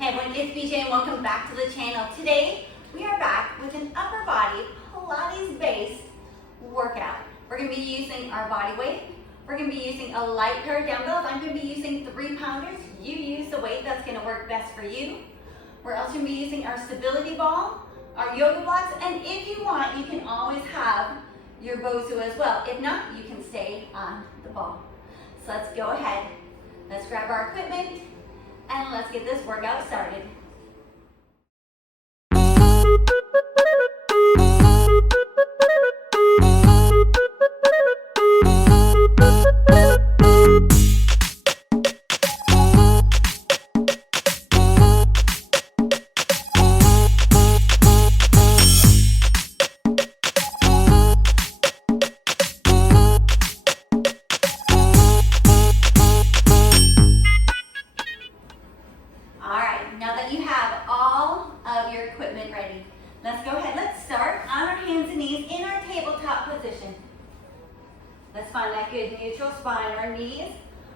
Hey everyone, it's BJ and welcome back to the channel. Today, we are back with an upper body Pilates-based workout. We're going to be using our body weight. We're going to be using a light pair of dumbbells. I'm going to be using 3-pounders. You use the weight that's going to work best for you. We're also going to be using our stability ball, our yoga blocks, and if you want, you can always have your bosu as well. If not, you can stay on the ball. So let's go ahead. Let's grab our equipment and let's get this workout started. Let's go ahead, let's start on our hands and knees in our tabletop position. Let's find that good neutral spine. Our knees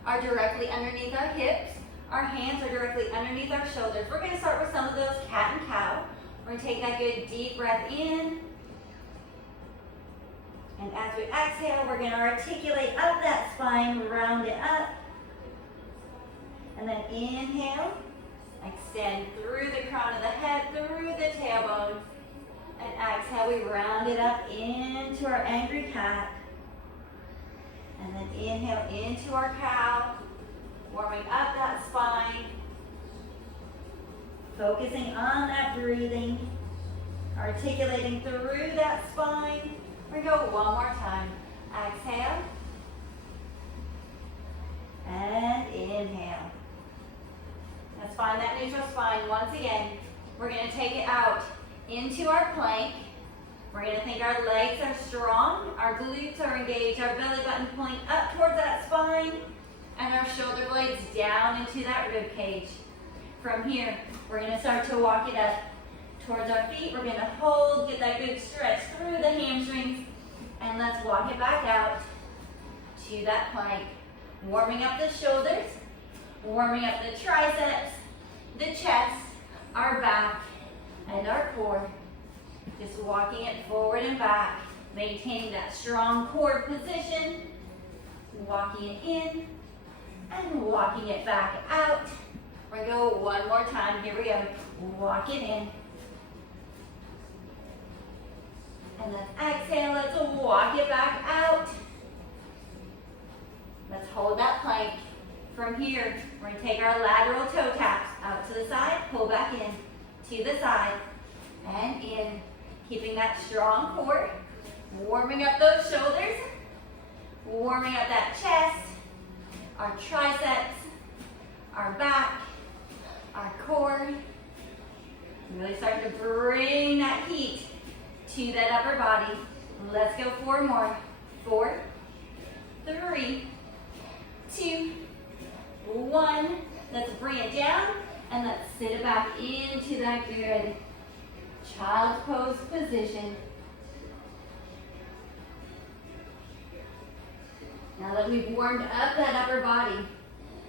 are directly underneath our hips. Our hands are directly underneath our shoulders. We're going to start with some of those cat and cow. We're going to take that good deep breath in. And as we exhale, we're going to articulate up that spine, round it up. And then inhale, extend through the crown of the head, through the tailbone. And exhale, we round it up into our angry cat. And then inhale into our cow, warming up that spine. Focusing on that breathing, articulating through that spine. We go one more time. Exhale. And inhale. Let's find that neutral spine once again. We're going to take it out into our plank. We're going to think our legs are strong, our glutes are engaged, our belly button pulling up towards that spine, and our shoulder blades down into that rib cage. From here, we're going to start to walk it up towards our feet. We're going to hold, get that good stretch through the hamstrings, and let's walk it back out to that plank. Warming up the shoulders, warming up the triceps, the chest, our back, and our core. Just walking it forward and back, maintaining that strong core position, walking it in, and walking it back out. We're going to go one more time. Here we go. Walk it in. And then exhale, let's walk it back out. Let's hold that plank. From here, we're going to take our lateral toe taps out to the side, pull back in, to the side, and in. Keeping that strong core, warming up those shoulders, warming up that chest, our triceps, our back, our core. Really start to bring that heat to that upper body. Let's go 4 more. 4, 3, 2, 1. Let's bring it down and let's sit it back into that good child's pose position. Now that we've warmed up that upper body,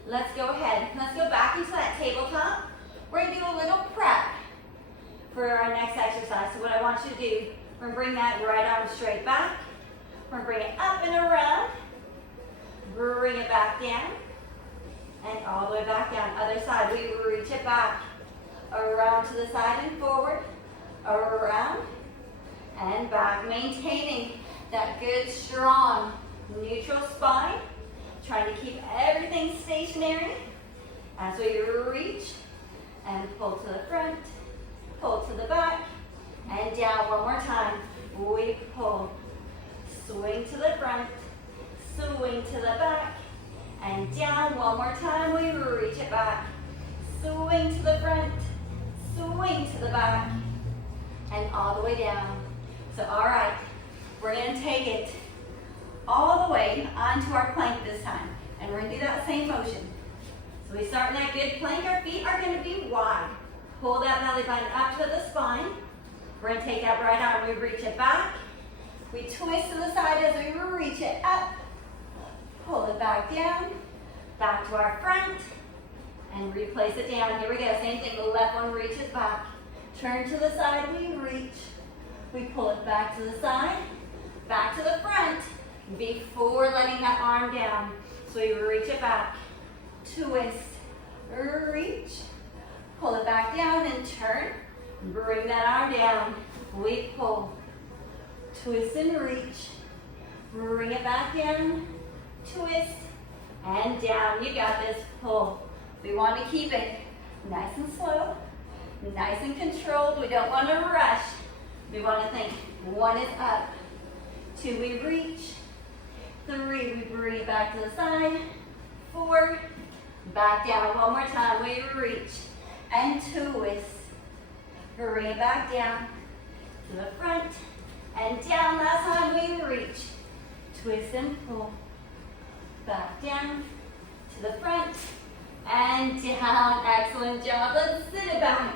let's go ahead. Let's go back into that tabletop. We're going to do a little prep for our next exercise. So what I want you to do, we're going to bring that right arm straight back. We're going to bring it up and around. Bring it back down. And all the way back down. Other side, we reach it back. Around to the side and forward. Around and back, maintaining that good, strong, neutral spine. Trying to keep everything stationary as we reach and pull to the front, pull to the back, and down one more time. We pull, swing to the front, swing to the back, and down one more time. We reach it back, swing to the front, swing to the back, and all the way down. So, all right, we're going to take it all the way onto our plank this time. And we're going to do that same motion. So we start in that good plank. Our feet are going to be wide. Pull that belly button up to the spine. We're going to take that right arm. We reach it back. We twist to the side as we reach it up. Pull it back down. Back to our front. and replace it down. Here we go, same thing, the left one reaches back. Turn to the side, we reach. We pull it back to the side, back to the front, before letting that arm down. So we reach it back, twist, reach, pull it back down and turn. Bring that arm down, we pull, twist and reach, bring it back down, twist, and down. You got this, pull. We want to keep it nice and slow, nice and controlled. We don't want to rush. We want to think, 1 is up, 2 we reach, 3 we bring it back to the side, 4, back down. One more time, we reach, and twist. Bring it back down to the front and down. Last time we reach, twist and pull. Back down to the front and down. Excellent job. Let's sit it back.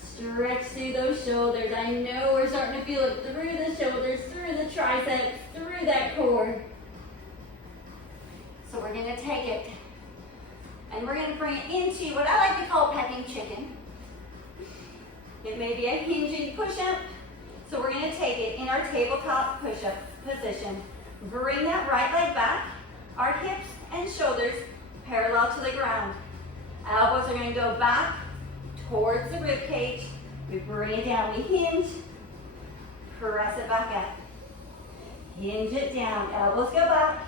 Stretch through those shoulders. I know we're starting to feel it through the shoulders, through the triceps, through that core. So we're going to take it and we're going to bring it into what I like to call pecking chicken. It may be a hinging push-up, so we're going to take it in our tabletop push-up position. Bring that right leg back, our hips and shoulders parallel to the ground. Elbows are going to go back towards the rib cage. We bring it down, we hinge, press it back up. Hinge it down, elbows go back,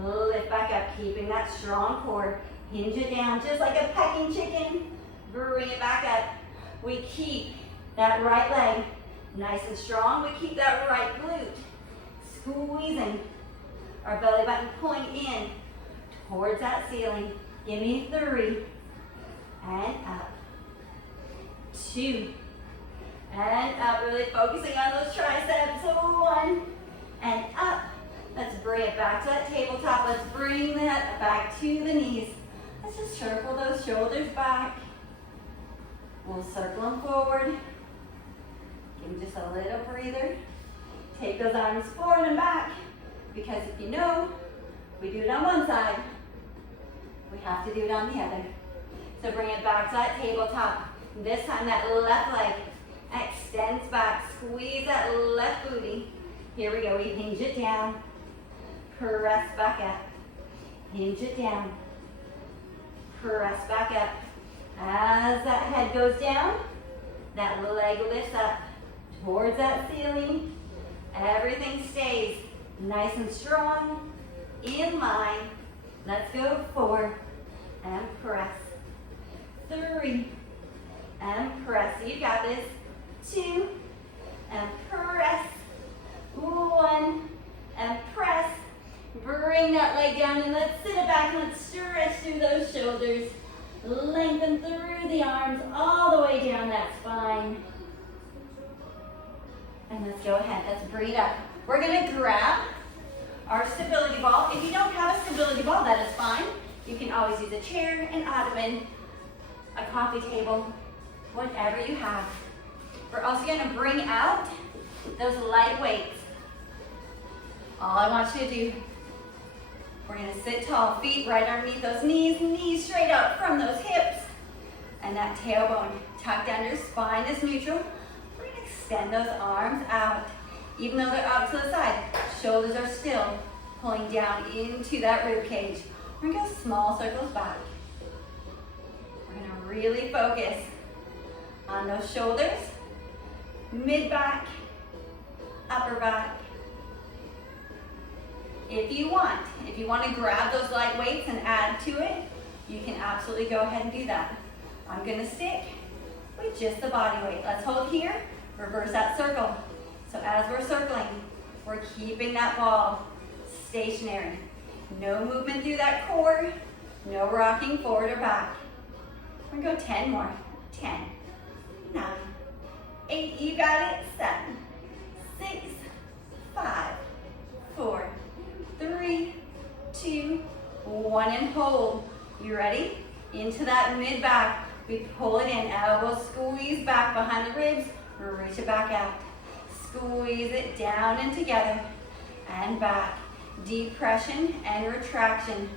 lift back up, keeping that strong core. Hinge it down, just like a pecking chicken. Bring it back up. We keep that right leg nice and strong. We keep that right glute squeezing. Our belly button pulling in towards that ceiling. Give me 3. And up. 2. And up. Really focusing on those triceps. 1. And up. Let's bring it back to that tabletop. Let's bring that back to the knees. Let's just circle those shoulders back. We'll circle them forward. Give them just a little breather. Take those arms forward and back, because if you know, we do it on one side, we have to do it on the other. So bring it back to that tabletop. This time that left leg extends back. Squeeze that left booty. Here we go. We hinge it down. Press back up. Hinge it down. Press back up. As that head goes down, that leg lifts up towards that ceiling. Everything stays nice and strong, in line. Let's go 4 and press. 3 and press. You got this. 2 and press. 1 and press. Bring that leg down and let's sit it back and let's stretch through those shoulders. Lengthen through the arms all the way down that spine. And let's go ahead, let's breathe up. We're gonna grab our stability ball. If you don't have a stability ball, that is fine. You can always use a chair, an ottoman, a coffee table, whatever you have. We're also gonna bring out those light weights. All I want you to do, we're gonna sit tall, feet right underneath those knees, knees straight out from those hips, and that tailbone tucked under, spine is neutral. We're gonna extend those arms out, even though they're out to the side. Shoulders are still pulling down into that rib cage. We're gonna go small circles back. We're gonna really focus on those shoulders, mid back, upper back. If you want to grab those light weights and add to it, you can absolutely go ahead and do that. I'm going to stick with just the body weight. Let's hold here, reverse that circle. So as we're circling, we're keeping that ball stationary. No movement through that core, no rocking forward or back. We're going to go 10 more. 10, 9, 8, you got it, 7, 6, 5, 4, 3, 2, 1, and hold. You ready? Into that mid back. We pull it in, elbows squeeze back behind the ribs, reach it back out. Squeeze it down and together, and back. Depression and retraction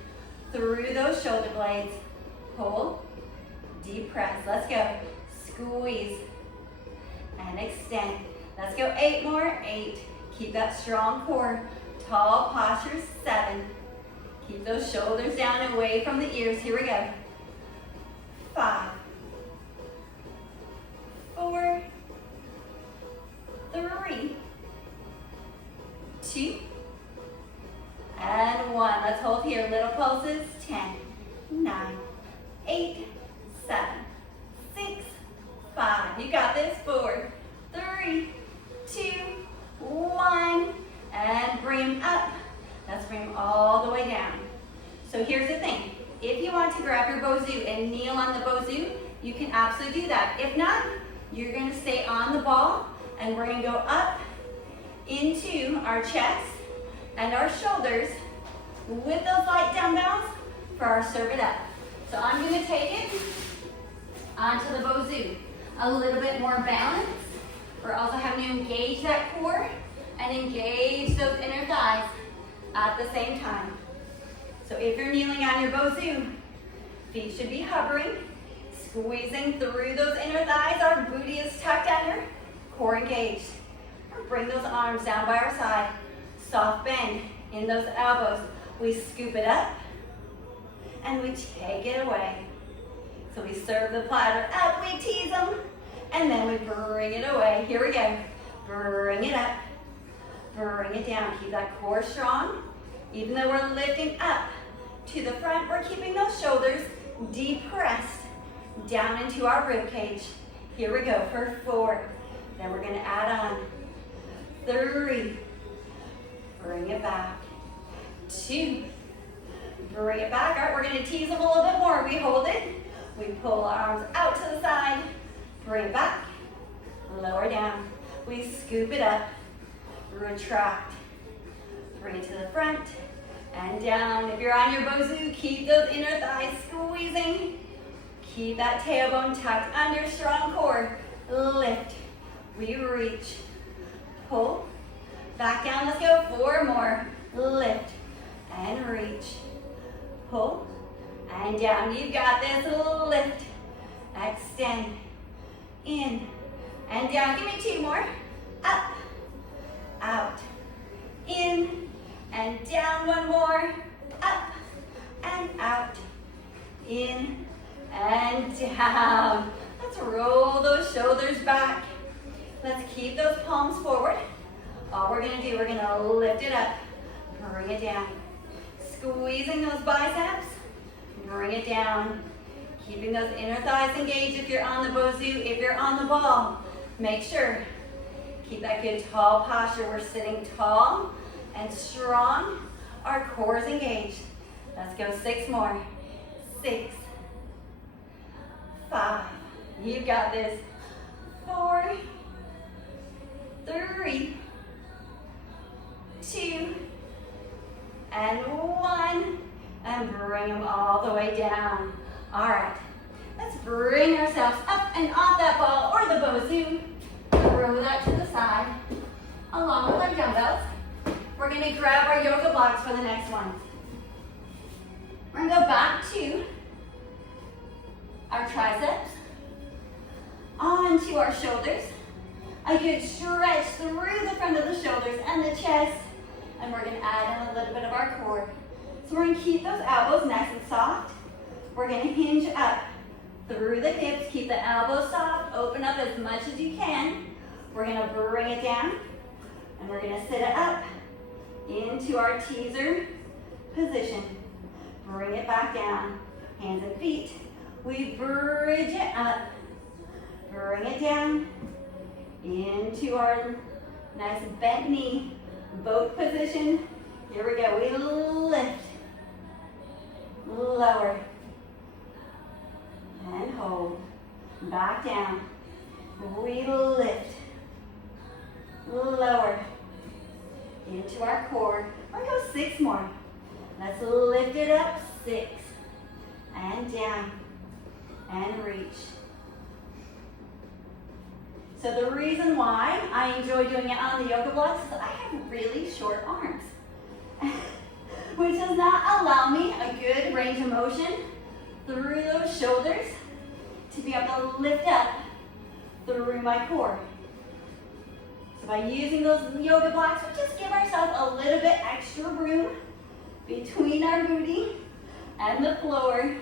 through those shoulder blades. pull, deep press. Let's go. Squeeze and extend. Let's go 8 more. 8. Keep that strong core. Tall posture. 7. Keep those shoulders down and away from the ears. Here we go. 5, 4, 3, 2, and 1. Let's hold here. Little pulses. 10, 9, 8, 7, 6, 5. You got this. 4, 3, 2, 1. And bring them up. Let's bring them all the way down. So here's the thing. If you want to grab your Bozu and kneel on the Bozu, you can absolutely do that. If not, you're going to stay on the ball, and we're going to go up into our chest and our shoulders with those light dumbbells for our serve it up. So I'm going to take it onto the Bozu. A little bit more balance. We're also having to engage that core and engage those inner thighs at the same time. So if you're kneeling on your Bozu, feet should be hovering, squeezing through those inner thighs. Our booty is tucked under, core engaged. Bring those arms down by our side. Soft bend in those elbows. We scoop it up and we take it away. So we serve the platter up, we tease them, and then we bring it away. Here we go. Bring it up, bring it down. Keep that core strong. Even though we're lifting up to the front, we're keeping those shoulders depressed down into our rib cage. Here we go for 4. Then we're going to add on 3. Bring it back. 2. Bring it back. All right, we're going to tease them a little bit more. We hold it. We pull our arms out to the side. Bring it back. Lower down. We scoop it up. Retract. Bring it to the front and down. If you're on your Bozu, keep those inner thighs squeezing. Keep that tailbone tucked under, strong core. Lift. We reach. Pull. Back down. Let's go. 4 more. Lift and reach. Pull and down. You've got this. Lift. Extend. In and down. Give me 2 more. Up. Out. In and down. 1 more. Up and out. In and down. Let's roll those shoulders back. Let's keep those palms forward. All we're going to do, we're going to lift it up. Bring it down. Squeezing those biceps. Bring it down. Keeping those inner thighs engaged if you're on the Bozu. If you're on the ball, make sure. Keep that good tall posture. We're sitting tall and strong. Our core is engaged. Let's go 6 more. 6, 5. You've got this. 4, 3, 2, and 1. And bring them all the way down. All right. Let's bring ourselves up and off that ball or the Bozu. Throw that to the side along with our dumbbells. We're going to grab our yoga blocks for the next one. We're going to go back to our triceps, onto our shoulders. A good stretch through the front of the shoulders and the chest. And we're going to add in a little bit of our core. So we're going to keep those elbows nice and soft. We're going to hinge up through the hips. Keep the elbows soft. Open up as much as you can. We're going to bring it down. And we're going to sit it up into our teaser position. Bring it back down. Hands and feet. We bridge it up. Bring it down into our nice bent knee. Boat position. Here we go. We lift. Lower. And hold. Back down. We lift. Lower. Into our core. We're going to go 6 more. Let's lift it up. 6. And down. And reach. So the reason why I enjoy doing it on the yoga blocks is I have really short arms, which does not allow me a good range of motion through those shoulders to be able to lift up through my core. So by using those yoga blocks, we just give ourselves a little bit extra room between our booty and the floor.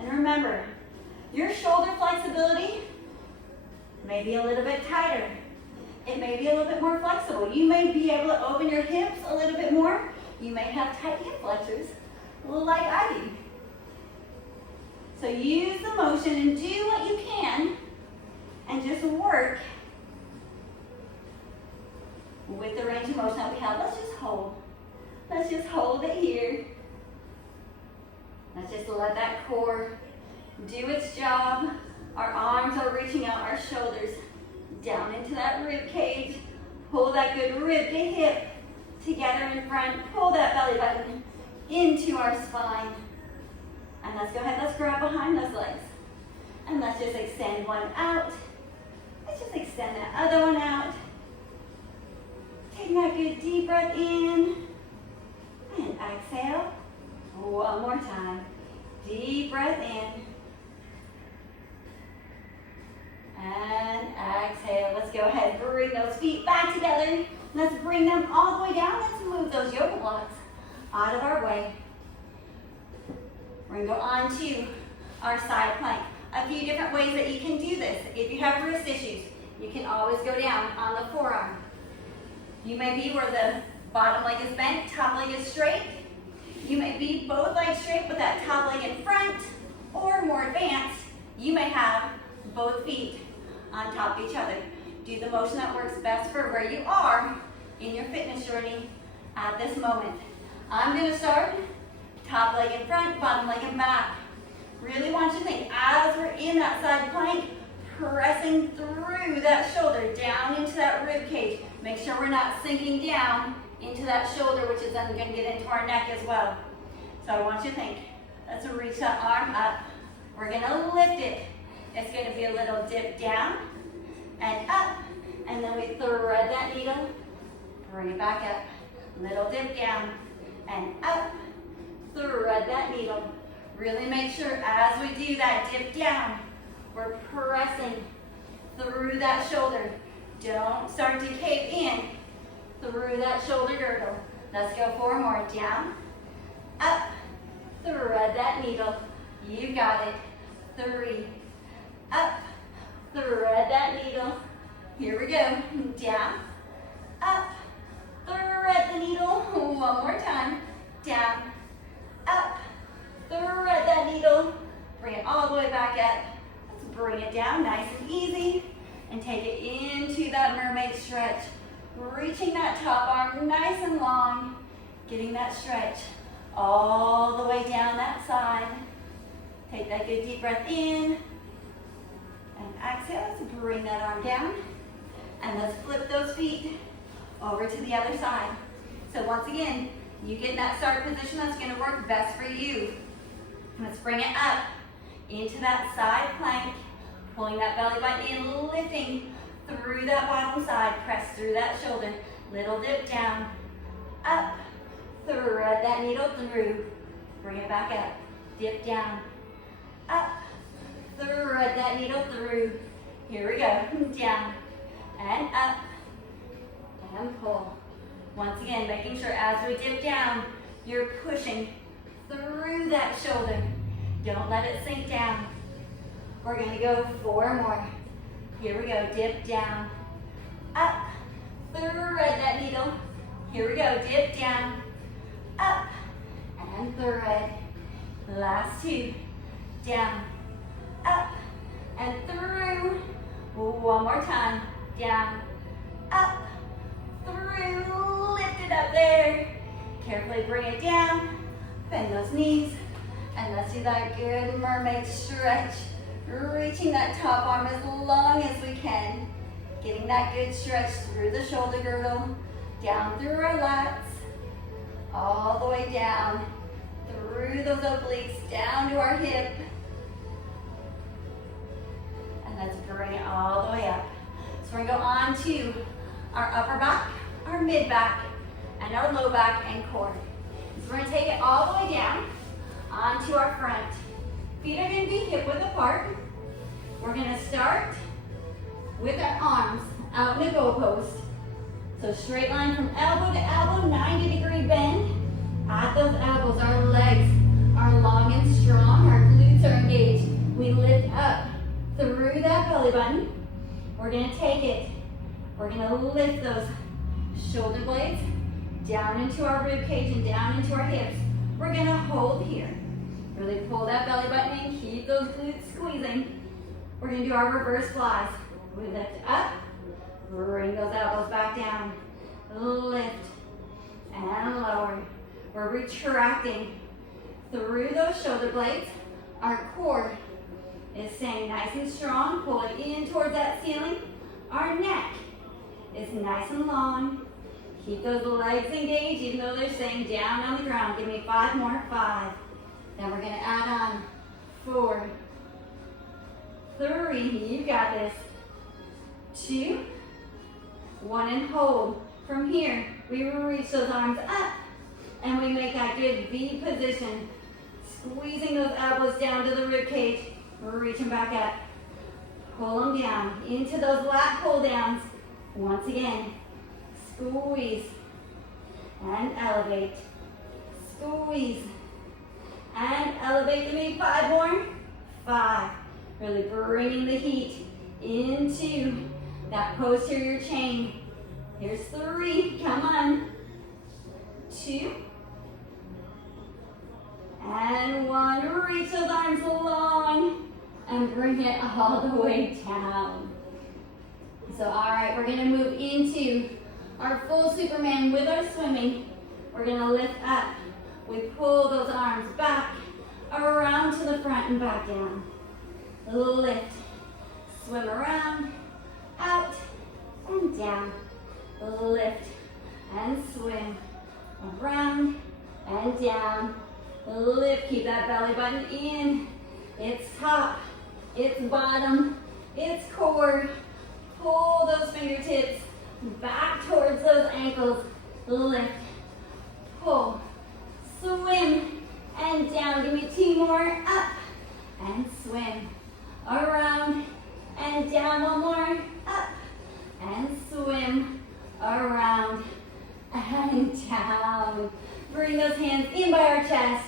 And remember, your shoulder flexibility may be a little bit tighter. It may be a little bit more flexible. You may be able to open your hips a little bit more. You may have tight hip flexors, like I do. So use the motion and do what you can, and just work with the range of motion that we have. Let's just hold. Let's just hold it here. Let's just let that core do its job. Our arms are reaching out, our shoulders down into that rib cage. Pull that good rib to hip together in front. Pull that belly button into our spine. And let's go ahead, let's grab behind those legs. And let's just extend one out. Let's just extend that other one out. Take that good deep breath in. And exhale. One more time. Deep breath in. And exhale. Let's go ahead, bring those feet back together. Let's bring them all the way down. Let's move those yoga blocks out of our way. We're going to go on to our side plank. A few different ways that you can do this. If you have wrist issues, you can always go down on the forearm. You may be where the bottom leg is bent, top leg is straight. You may be both legs straight with that top leg in front, or more advanced, you may have both feet on top of each other. Do the motion that works best for where you are in your fitness journey at this moment. I'm going to start top leg in front, bottom leg in back. Really want you to think, as we're in that side plank, pressing through that shoulder down into that rib cage. Make sure we're not sinking down into that shoulder, which is then going to get into our neck as well. So I want you to think, let's reach that arm up. We're going to lift it. It's going to be a little dip down and up, and then we thread that needle, bring it back up. Little dip down and up, thread that needle. Really make sure as we do that dip down, we're pressing through that shoulder. Don't start to cave in through that shoulder girdle. Let's go 4 more. Down, up, thread that needle. You got it. 3, up, thread that needle. Here we go. Down, up, thread the needle. One more time. Down, up, thread that needle. Bring it all the way back up. Let's bring it down nice and easy. And take it into that mermaid stretch. Reaching that top arm nice and long. Getting that stretch all the way down that side. Take that good deep breath in. And exhale. Let's bring that arm down. And let's flip those feet over to the other side. So once again, you get in that start position that's going to work best for you. Let's bring it up into that side plank. Pulling that belly button in, lifting through that bottom side. Press through that shoulder. Little dip down, up, thread that needle through. Bring it back up. Dip down, up, thread that needle through. Here we go. Down and up and pull. Once again, making sure as we dip down, you're pushing through that shoulder. Don't let it sink down. We're going to go 4 more. Here we go. Dip down, up, thread that needle. Here we go. Dip down, up, and thread. Last 2. Down, up, and through. One more time. Down, up, through. Lift it up there. Carefully bring it down. Bend those knees. And let's do that good mermaid stretch. Reaching that top arm as long as we can. Getting that good stretch through the shoulder girdle. Down through our lats. All the way down. Through those obliques. Down to our hip. And let's bring it all the way up. So we're going to go on to our upper back, our mid back, and our low back and core. So we're gonna take it all the way down onto our front. Feet are gonna be hip width apart. We're gonna start with our arms out in the goalpost. So straight line from elbow to elbow, 90-degree bend. At those elbows, our legs are long and strong, our glutes are engaged. We lift up through that belly button. We're gonna take it. We're gonna lift those shoulder blades down into our rib cage and down into our hips. We're gonna hold here. Really pull that belly button in, keep those glutes squeezing. We're gonna do our reverse flies. We lift up, bring those elbows back down, lift and lower. We're retracting through those shoulder blades. Our core is staying nice and strong, pull it in towards that ceiling. Our neck is nice and long. Keep those legs engaged even though they're staying down on the ground. Give me 5 more, 5. Then we're gonna add on 4, 3, you got this. 2, 1 and hold. From here, we reach those arms up and we make that good V position. Squeezing those elbows down to the rib cage, reach them back up. Pull them down into those lat pull downs. Once again, squeeze and elevate. Squeeze and elevate. Give me 5 more. 5. Really bringing the heat into that posterior chain. Here's 3. Come on. 2. And 1. Reach those arms long and bring it all the way down. So, all right, we're gonna move into our full Superman with our swimming. We're gonna lift up. We pull those arms back, around to the front and back down. Lift, swim around, out and down. Lift and swim, around and down. Lift, keep that belly button in. It's top, it's bottom, it's core. Pull those fingertips back towards those ankles. Lift, pull, swim, and down. Give me 2 more. Up and swim. Around and down. 1 more. Up and swim. Around and down. Bring those hands in by our chest.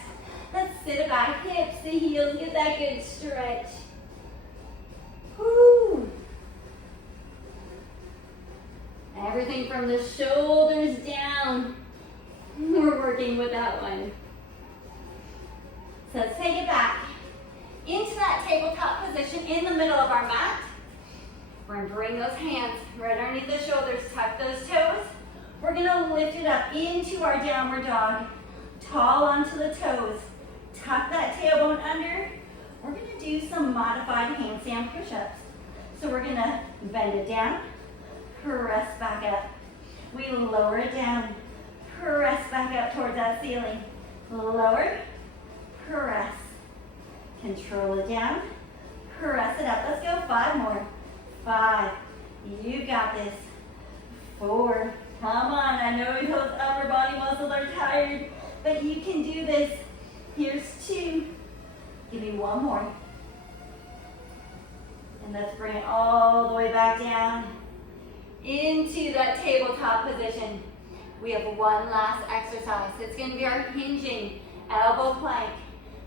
Let's sit it back, hips to heels. Get that good stretch. Woo. Everything from the shoulders down. We're working with that one. So let's take it back into that tabletop position in the middle of our mat. We're going to bring those hands right underneath the shoulders, tuck those toes. We're going to lift it up into our downward dog. Tall onto the toes. Tuck that tailbone under. We're going to do some modified handstand push-ups. So we're going to bend it down, press back up. We lower it down, press back up towards that ceiling. Lower, press. Control it down, press it up. Let's go 5 more. 5, you got this. 4, come on. I know those upper body muscles are tired, but you can do this. Here's 2. Give me 1 more. And let's bring it all the way back down into that tabletop position. We have 1 last exercise. It's going to be our hinging elbow plank.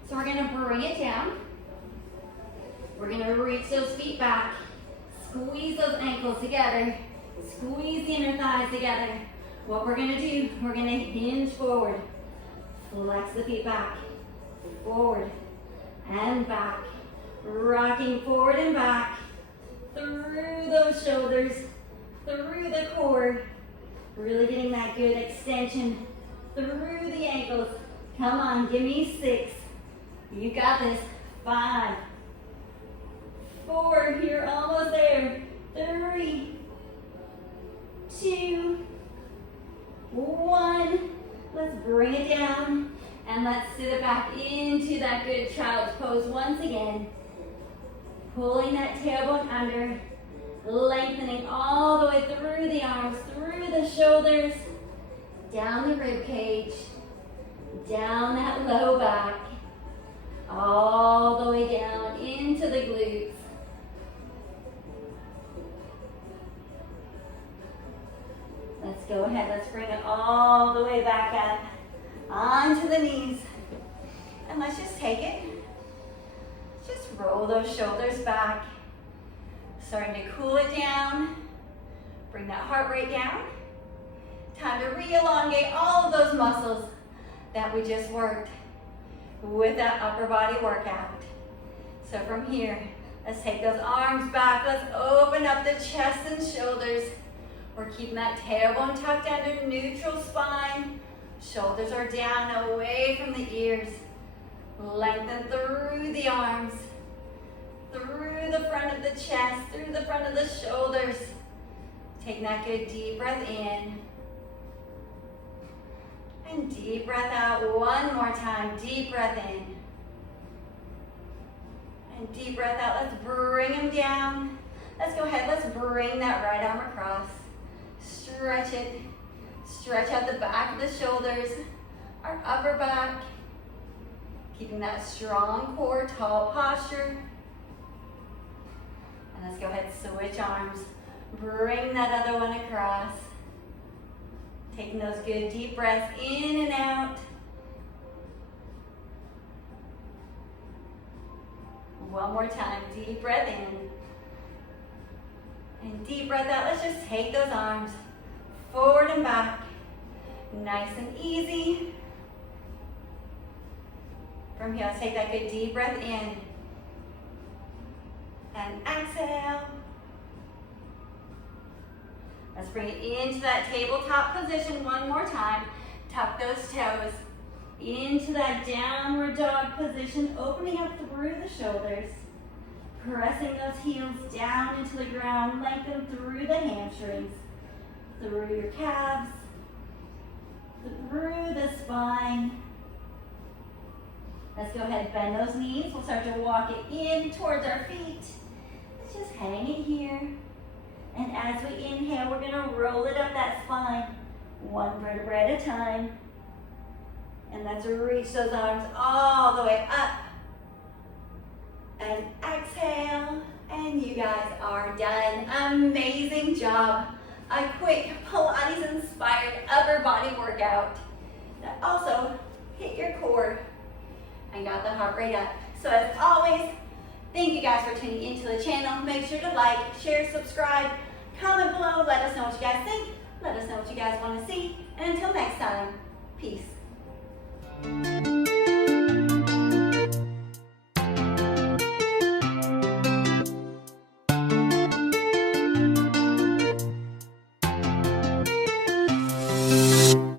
So we're going to bring it down. We're going to reach those feet back. Squeeze those ankles together. Squeeze the inner thighs together. What we're going to do, we're going to hinge forward. Flex the feet back. Forward and back. Rocking forward and back. Through those shoulders. Through the core. Really getting that good extension through the ankles. Come on, give me 6. You got this. 5. 4, you're almost there. 3, 2, 1. Let's bring it down and let's sit it back into that good child's pose once again. Pulling that tailbone under, lengthening all the way through the arms, through the shoulders, down the rib cage, Down that low back. All the way down into the glutes. Let's go ahead, let's bring it all the way back up onto the knees. And let's just take it. Just roll those shoulders back. Starting to cool it down. Bring that heart rate down. Time to re-elongate all of those muscles that we just worked with that upper body workout. So from here, let's take those arms back. Let's open up the chest and shoulders. We're keeping that tailbone tucked under neutral spine. Shoulders are down, away from the ears. Lengthen through the arms, through the front of the chest, through the front of the shoulders. Take that good deep breath in. And deep breath out one more time. Deep breath in. And deep breath out. Let's bring them down. Let's go ahead. Let's bring that right arm across. Stretch it. Stretch out the back of the shoulders. Our upper back. Keeping that strong core, tall posture. And let's go ahead. Switch arms. Bring that other one across. Taking those good deep breaths in and out. One more time, deep breath in. And deep breath out. Let's just take those arms forward and back. Nice and easy. From here, let's take that good deep breath in. And exhale. Let's bring it into that tabletop position one more time. Tuck those toes into that downward dog position, opening up through the shoulders. Pressing those heels down into the ground, lengthen through the hamstrings, through your calves, through the spine. Let's go ahead and bend those knees. We'll start to walk it in towards our feet. Let's just hang it here. And as we inhale, we're gonna roll it up that spine, one vertebra at a time. And let's reach those arms all the way up. And exhale, and you guys are done. Amazing job. A quick Pilates inspired upper body workout that also hit your core and got the heart rate up. So as always, thank you guys for tuning into the channel. Make sure to like, share, subscribe, comment below, let us know what you guys think, let us know what you guys want to see, and until next time, peace.